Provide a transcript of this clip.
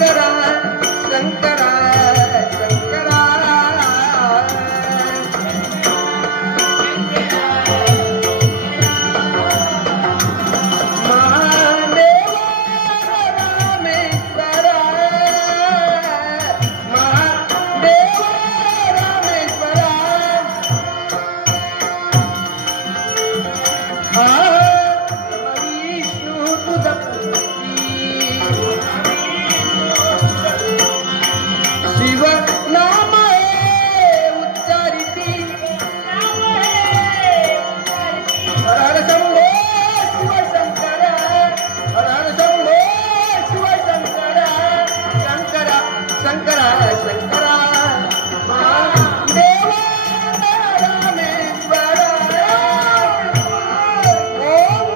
ಕರ शंकरा शंकर